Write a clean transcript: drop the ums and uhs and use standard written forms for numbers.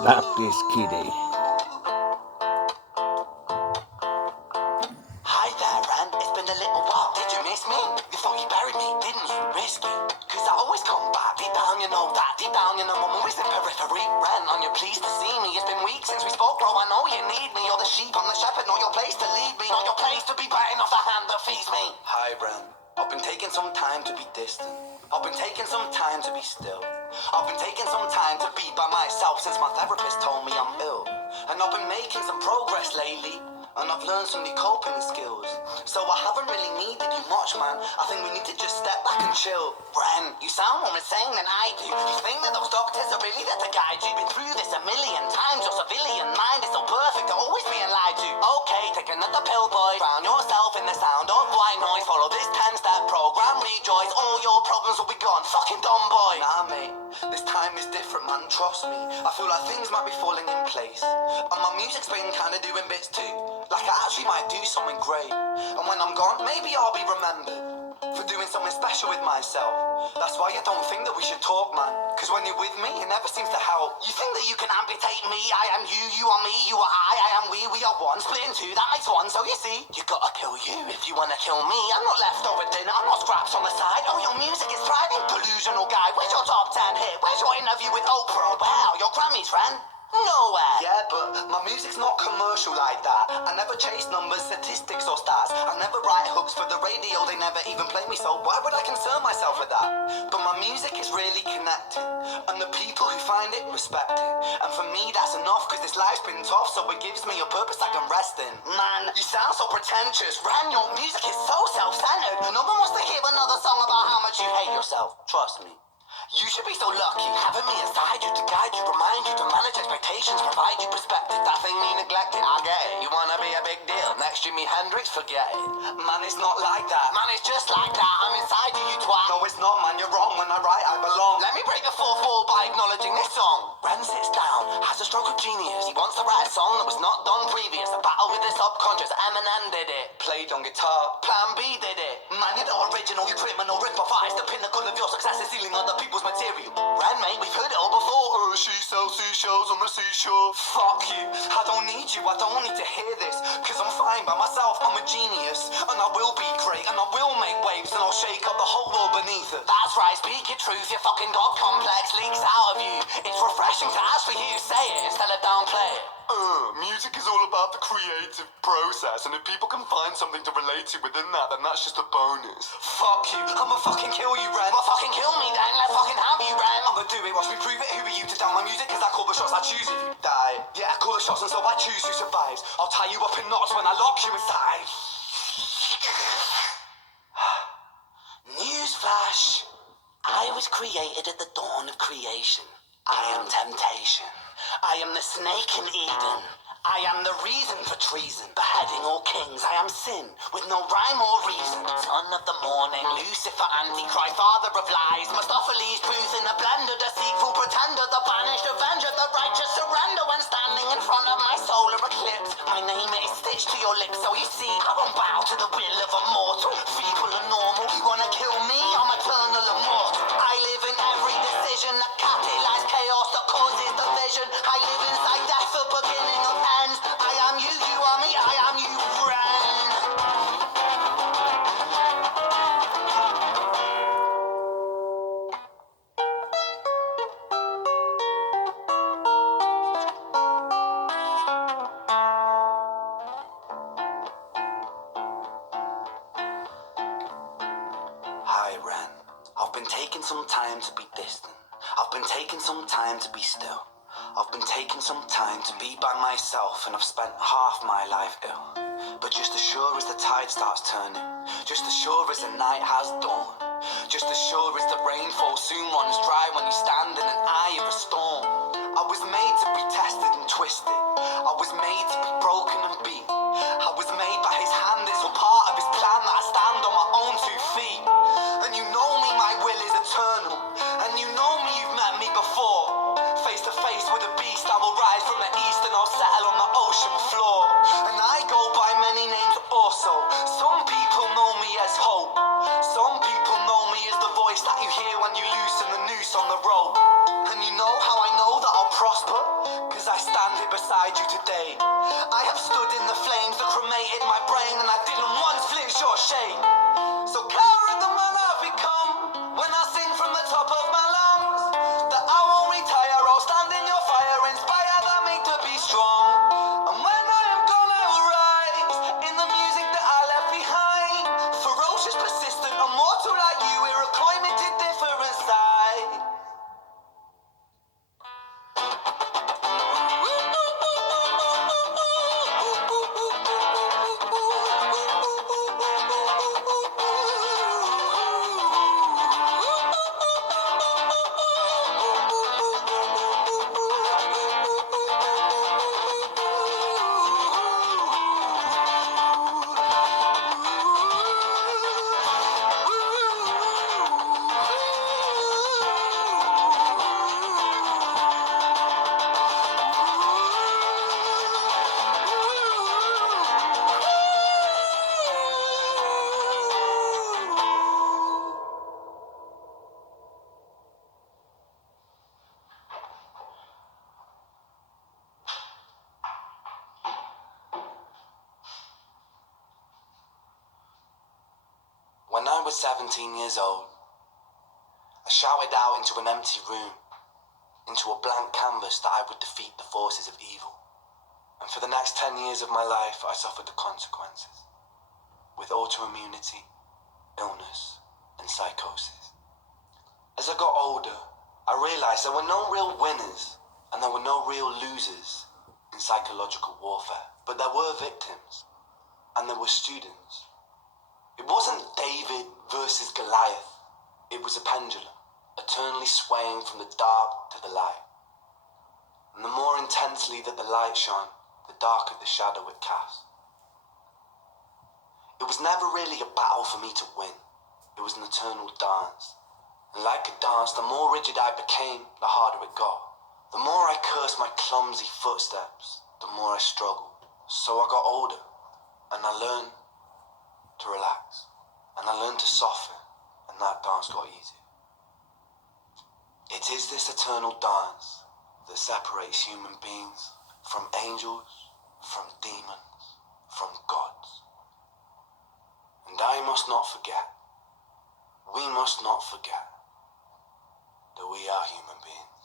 Baptist Kitty. Hi there, Ran. It's been a little while. Did you miss me? You thought you buried me, didn't you? Risky. Cause I always come back. Deep down, you know that. Deep down, you know I'm always in periphery. Ran, on your pleased to see me. It's been weeks since we spoke, bro. I know you need me. You're the sheep, I'm the shepherd. Not your place to lead me. Not your place to be biting off the hand that feeds me. Hi, Ran. I've been taking some time to be distant. I've been taking some time to be still. I've been taking some time to be by myself since my therapist told me I'm ill. And I've been making some progress lately. And I've learned some new coping skills. So I haven't really needed you much, man. I think we need to just step back and chill. Bren, you sound more insane than I do. You think that those doctors are really there to guide you? Been through this a million times. Your civilian mind is so perfect, always being lied to. Okay, take another pill, boy. Drown yourself in the sound of white noise. Follow this 10-step program, rejoice. All your problems will be gone. Fucking dumb boy. Nah, mate. This time is different, man. Trust me. I feel like things might be falling in place. And my music's been kinda doing bits too. Like I actually might do something great. And when I'm gone, maybe I'll be remembered for doing something special with myself. That's why I don't think that we should talk, man. Cause when you're with me, it never seems to help. You think that you can amputate me? I am you, you are me, you are I am we are one. Split in two, that makes one. So you see, you gotta kill you if you wanna kill me. I'm not leftover dinner, I'm not scraps on the side. Oh, your music is thriving, delusional guy. Where's your top 10 hit? Where's your interview with Oprah? Wow, your Grammys, friend. Nowhere. Yeah, but my music's not commercial like that. I never chase numbers, statistics or stats. I never write hooks for the radio, they never even play me, so why would I concern myself with that? But my music is really connected, and the people who find it respect it. And for me that's enough, cause this life's been tough, so it gives me a purpose I can rest in. Man, you sound so pretentious. Ran, your music is so self-centered. No one wants to hear another song about how much you hate yourself. Trust me. You should be so lucky, having me inside you to guide you, remind you to manage expectations, provide you perspective. That thing you neglected, I get it. You wanna be a big deal, next Jimi Hendrix, forget it. Man, it's not like that. Man, it's just like that. I'm inside you, you twat. No, it's not, man, you're wrong. When I write, I belong. Let me break the fourth wall by acknowledging this song. Ren sits down, has a stroke of genius. He wants to write a song that was not done previous. A battle with the subconscious, Eminem did it. Played on guitar, Plan B did it. Man, you're the original, you criminal rip-off artist. The pinnacle of your success is stealing other people's material. Ren, mate, we've heard it all before. She sells seashells on the seashore. Fuck you, I don't need you, I don't need to hear this. Cause I'm fine by myself, I'm a genius. And I will be great, and I will make waves. And I'll shake up the whole world beneath it. That's right, speak your truth, your fucking God complex leaks out of you. It's refreshing to actually hear you say it instead of downplay it. Music is all about the creative process, and if people can find something to relate to within that, then that's just a bonus. Fuck you, I'ma fucking kill you, Ren. Well, fucking kill me then, let's fucking have you, Ren. I'm gonna do it, watch me prove it. Who are you to down my music? Cause I call the shots, I choose if you die. Yeah, I call the shots and so I choose who survives. I'll tie you up in knots when I lock you inside. Newsflash. I was created at the dawn of creation. I am temptation. I am the snake in Eden. I am the reason for treason, beheading all kings. I am sin, with no rhyme or reason. Son of the morning, Lucifer, Antichrist, father of lies. Mephistopheles, truth in a blender, deceitful pretender, the banished avenger, the righteous surrender when standing in front of my solar eclipse. My name is stitched to your lips, so you see, I won't bow to the will of a mortal. Feeble and normal, you wanna kill me? I'm eternal immortal. I live in every decision that catalyzes chaos, that causes division. I live inside death, the beginning of ends. I am you, you are me, I am you, friend. Hi, Ren. I've been taking some time to be distant. I've been taking some time to be still. I've been taking some time to be by myself, and I've spent half my life ill. But just as sure as the tide starts turning, just as sure as the night has dawned, just as sure as the rainfall soon runs dry when you stand in an eye of a storm. I was made to be tested and twisted. I was made to be broken and beat. I was made by his hand, it's all part of his plan that I stand on my own 2 feet. And you know me, my will is eternal. And you know me, you've met me before. Face to face with a beast, I will rise from the east and I'll settle on the ocean floor. And I go by many names also. Some people know me as hope. Some people know me as the voice that you hear when you loosen the noose on the rope. And you know how I know that I'll prosper? as I stand here beside you today. I have stood in the flames that cremated my brain, and I didn't once flinch or shake. So coward the man I've become, when I sing from the top of my lungs, that I won't retire, I'll stand in your fire, inspired by me to be strong. And when I am gone, I will rise in the music that I left behind. Ferocious, persistent, immortal like you, we're a climate to different side. When I was 17 years old, I shouted out into an empty room, into a blank canvas, that I would defeat the forces of evil. And for the next 10 years of my life, I suffered the consequences, with autoimmunity, illness, and psychosis. As I got older, I realized there were no real winners and there were no real losers in psychological warfare, but there were victims and there were students. It wasn't David versus Goliath. It was a pendulum, eternally swaying from the dark to the light. And the more intensely that the light shone, the darker the shadow it cast. It was never really a battle for me to win. It was an eternal dance. And like a dance, the more rigid I became, the harder it got. The more I cursed my clumsy footsteps, the more I struggled. So I got older, and I learned to relax, and I learned to soften, and that dance got easier. It is this eternal dance that separates human beings from angels, from demons, from gods. And I must not forget, we must not forget, that we are human beings.